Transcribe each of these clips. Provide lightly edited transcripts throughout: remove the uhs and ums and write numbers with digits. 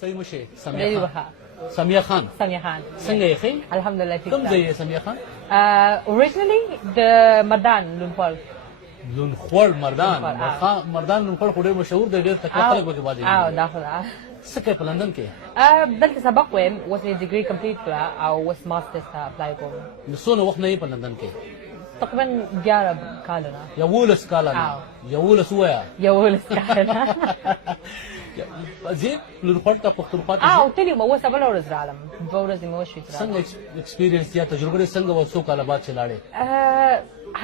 صحیح مشه سمیه خان څنګه یې ښې الحمدلله ٹھیک کوم ځای یې سمیه خان اوریجنلی د مردان لونخوړ مردان لونخوړ خو ډېر مشهور دی ډېر تکړه خلک پکې باندې دا خو ده څه کوې په لندن کې دلته سبق وایم اوس مې ډیګري کمپلیټ کړه او اوس ماسټرز ته اپلای کوم نو څونه وخت نه یې په لندن کې تقریبا 11 کالونه 11 کالونه 11 ووایه 11 کالونه ځې لونخوړ ته پښتونخوا ته تللی وم اوس بله ورځ رالم 2 ورځې مې وشوې څنګه ایکسپیرینس یا تجربه څنګه و څو کاله بعد چې لاړې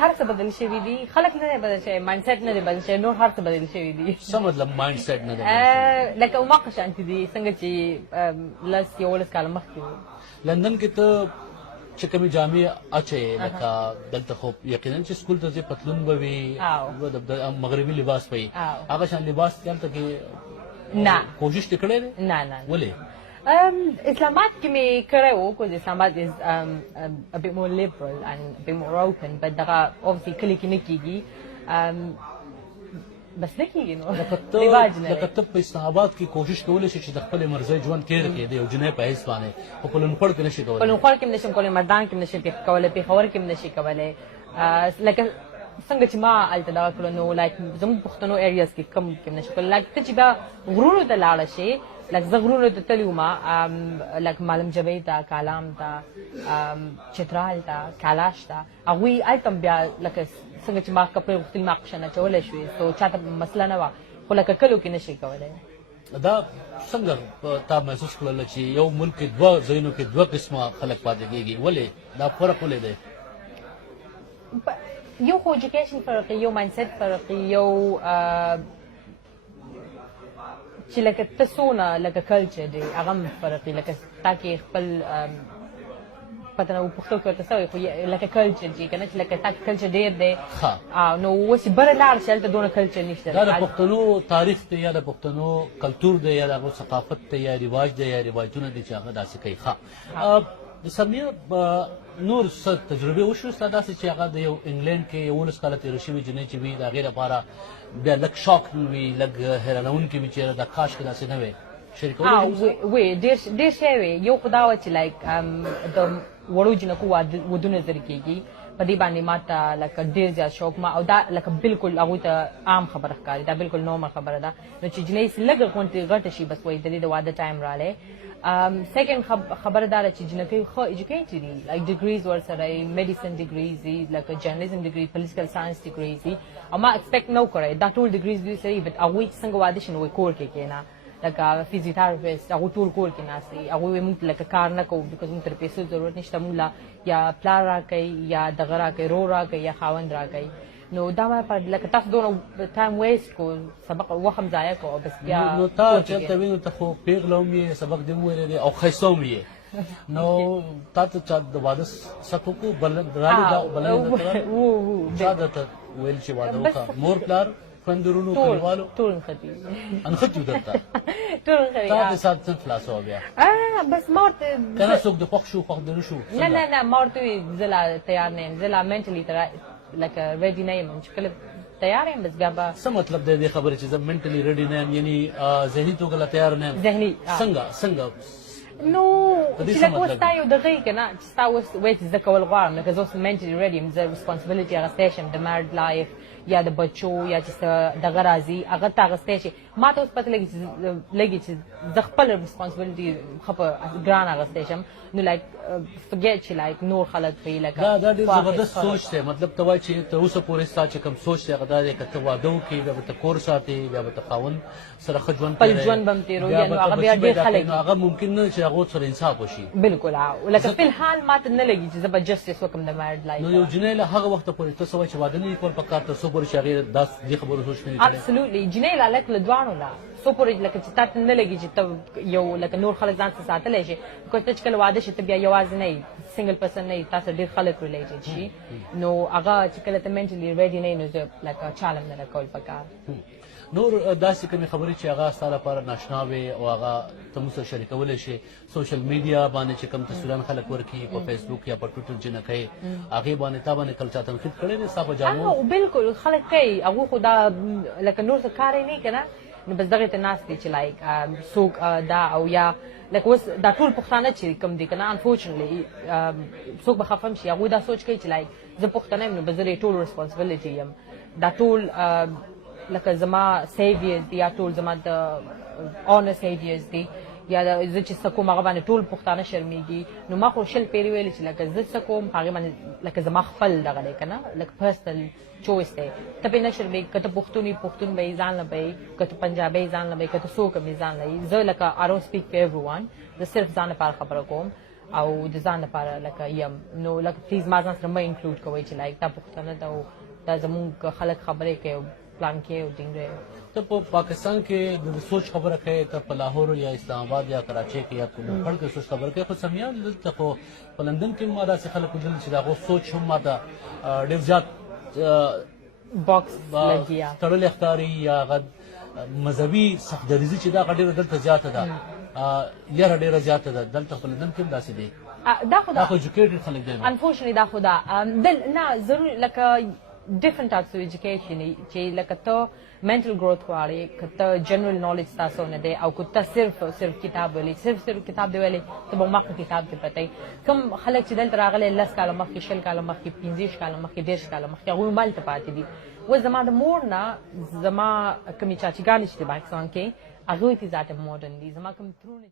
هر څه بدل شوي دي خلک نه دی بدل شوی مایند سیټ نه دی بدل شوی نور هر څه بدل شوي دي څه مطلب مایند سیټ نه دی لکه هماغه شانتې دي څنګه چې 11 کاله مخکې و لندن کې ته چې کومې جامې اچوې لکه دلته خو یقینا چې سکول ته ځې پتلون به وي مغربي لباس به وي هغه شان لباس دلته کې نه کوشش دې کړی دی نه ولې Islamabad کې مې کړی و because Islamabad is a bit more liberal and a bit more open but دغه obviously کلي کې نه کېږي بس نه کېږي نو لکه ته په اسلام آباد کې کوشش کولی شي چې د خپلې مرضۍ ژوند تېر کړې د یو جنۍ په حیث باندې خو په لونخوړ کې نه شي کولی په لونخوړ کې هم نه شم کولی مردان کې هم نه شم کولی پېښور کې هم نه شي کولی لکه څنګه چې ما هلته دغه کړو نو لایک زموږ پښتنو ایریاز کې کم کې هم نه شي کولی لایک ته چې بیا غرونو ته لاړه شې لکه زه غرونو ته تللی وم لکه معلم جبۍ ته کالام ته چترال ته کالاش ته هغوی هلته هم بیا لکه څنګه چې ما کپړې غوښتلي ما قشن اچولی شوې سو چاته مسله نه وه خو لکه کلو کې نه شي کولی دا څنګه تا محسوس کړل چې یو ملک کې دوه ځایونو کې دوه قسمه خلک پاتې کېږي ولې دا فرق ولې دی یو خو ایجوکیشن فرق یو مایند سیټ فرق یو چې لکه ته څونه لکه کلچر دی هغه هم فرق دی لکه تا کې خپل پته نه و پښتو کې ورته څه وایي خو لکه کلچر چې که نه چې لکه تا کې کلچر ډېر دی نو اوس چې بره لاړ شي هلته دونه کلچر نشته دا د پښتنو تاریخ دی یا د پښتنو کلتور دی یا د هغو ثقافت دی یا رواج دی یا روایتونه دي چې هغه داسې کوي د سمیه نور څه تجربې وشوې ستا داسې چې هغه د یو انګلینډ کې 11 کاله تېره شوې جنۍ چې وي د هغې لپاره بیا لږ شاک وي لږ حیرانونکي وي چې د کاش کې داسې نه وی شریکولی وی ډېر شی وی یو خو دا وه چې لایک د وړو جنکو ودونه زر کېږي په دې باندې ما ته لکه ډېر زیات شوق ما او دا لکه بالکل هغوی ته عام خبره ښکاري دا بالکل نورمل خبره ده نو چې جنۍ لږه غونډې غټه شي بس وایي د دې د واده ټایم رالی سیکنډ خبره دا ده چې جنکۍ ښه ایجوکیټډ دي لایک ډګریز ورسره یې میډیسن ډګریز دي لکه جرنلیزم ډګري پولیټیکل ساینس ډګریز دي او ما اکسپیکټ نه و کړی دا ټول ډګریز دوی سره بټ هغوی چې څنګه واده شي نو وایي کور کې کښېنه لکه فزیوتراپیسټ هغوی ټول کور کې ناست دي هغوی وایي موږ لکه کار نه کوو بیکاز موږ ته د پیسو ضرورت نشته موږ له یا پلار راکوي یا دغه راکوي رور راکوي یا خاوند راکوي نو دا ما لکه تاسو دونه ټایم ویسټ کو سبق وخت هم ضایع کو بس بیا نو تا چېرته وینو ته خو پیغله هم یې سبق دې هم ویلی دی او ښایسته هم یې نو تا ته چا د واده ست وکړو رالې چا درته ویل چې واده وکړه مور پلار خویندرونو کلیوالو ټول نښتي انښتي وو درته ټول نښتي تا د سات څنګه خلاصوه بیا بس ما ورته که نه څوک د خوښ شو خوښ د نه شو نه ما ورته وویل زه لا تیار نه یم زه لا منټلي لکه ریډي نه یم چې کله تیار یم بس بیا به څه مطلب دی دې خبرې چې زه منټلي ریډي نه یم یعنی ذهني توګه لا تیار نه یم ذهني څنګه نو چې لکه اوس ستا یو دغه یې که نه چې ستا اوس وایي چې زده کول غواړم لکه زه اوس منټلي ریډي یم زه ریسپانسبلټي اخیستی شم د میرډ لایف یا د بچو یا چې څه دغه راځي هغه ته اخیستی شي ما ته اوس پته لګي چې زه خپل ریسپانسبلټي ښه په ګران اخیستی شم نو لایک فګیټ چې لایک نور خلک وایي لکه دا ډېر زبردست سوچ دی مطلب ته وایي چې تر اوسه پورې ستا چې کوم سوچ دی هغه دا دی که ته واده وکړې بیا به ته کور ساتې بیا به ته خاوند سره ښه ژوند خپل ژوند به هم تېروي نو هغه بیا ډېر خلک هغه ممکن نه چې هغو سره انصاف وشي بالکل لکه فی الحال ما ته نه لګي چې زه به جسټس وکړم د میرډ لایف نو یو جنۍ له هغه وخته پورې ته څه وایي چې واده نه وي کول پکار تر څو پورې چې هغې دې خبرو سوچ نه وي کړی ابسولوټلی جنۍ له هلک له دواړو نه څو پورې لکه چې تا ته نه لګي چې ته یو لکه نور خلک ځان څه ساتلی شي بیکاز ته چې کله واده شي ته بیا یوازې نه یې سنګل پرسن نه یې تا سره ډېر خلک ریلیټډ شي نو هغه چې کله ته منټلي ریډي نه یې نو زه لکه چاله هم نه راکول پکار نور داسې کومې خبرې چې هغه ستا لپاره ناشنا وې او هغه ته موږ سره شریکولی شي سوشل میډیا باندې چې کوم تصویران خلک ورکړي په فیسبوک یا په ټویټر جنکۍ هغې باندې تا باندې کله چا تنقید کړی دی ستا په جامو بالکل خلک کوي هغوی خو دا لکه نور څه کار یې نه که نه نو بس دغه ته ناس دي چې لایک څوک دا او یا لکه اوس دا ټول پښتانه چې کوم دي کنه انفورچونټلی څوک به خفم شي هغه دا سوچ کوي چې لایک زه پښتنه یم نو به زه ټول ریسپانسبিলিټي یم دا ټول لکه زما سیویرز دي یا ټول زما د اونر سیویرز دي یا زه چې څه کوم هغه باندې ټول پښتانه شرمېږي نو ما خو شل پیرې ویلې چې لکه زه څه کوم هغې باندې لکه زما خپل دغه دی که نه لکه پرسنل چویس دی ته پرې نه شرمېږي که ته پښتون یې پښتون به یې ځان نه به یې که ته پنجابی یې ځان نه به یې که ته څوک هم یې ځان نه یې زه لکه I don't speak for everyone زه صرف ځان لپاره خبره کوم او د ځان لپاره لکه یم نو لکه پلیز ما ځان سره مه انکلوډ کوئ چې لایک دا پښتانه ده او دا زمونږ خلک خبرې کوي پلان کې او ډینګ ته په پاکستان کې د سوچ خبره کوي ته په لاهور یا اسلام آباد یا کراچۍ کې یا کوم خلک سوچ خبره کوي خو سمیان دلته خو په لندن کې ما داسې خلک وجل چې دغه سوچ هم ماته ډېر زیات باکس لګیا تړلې ښکاري یا هغه مذهبي سخت چې دا ډېره دلته زیاته ده یاره ډېره زیاته ده دلته په لندن کې هم داسې دی دا خو ایجوکیټډ خلک دی انفورچونټلی دا خو دا نه ضرور لکه different types of education چې لکه ته mental growth غواړې که ته general knowledge تاسو نه دی او که ته صرف کتاب ولې صرف کتاب دی ولې ته به مخکې کتاب کې پته کوم خلک چې دلته راغلي 10 کاله مخکې 20 کاله مخکې 15 کاله مخکې 10 کاله مخکې هغوی مالته پاتې دي اوس زما د مور نه زما کومې چاچیګانې چې دي پاکستان کې هغوی تې ذاته ماډرن دي زما کوم ترونه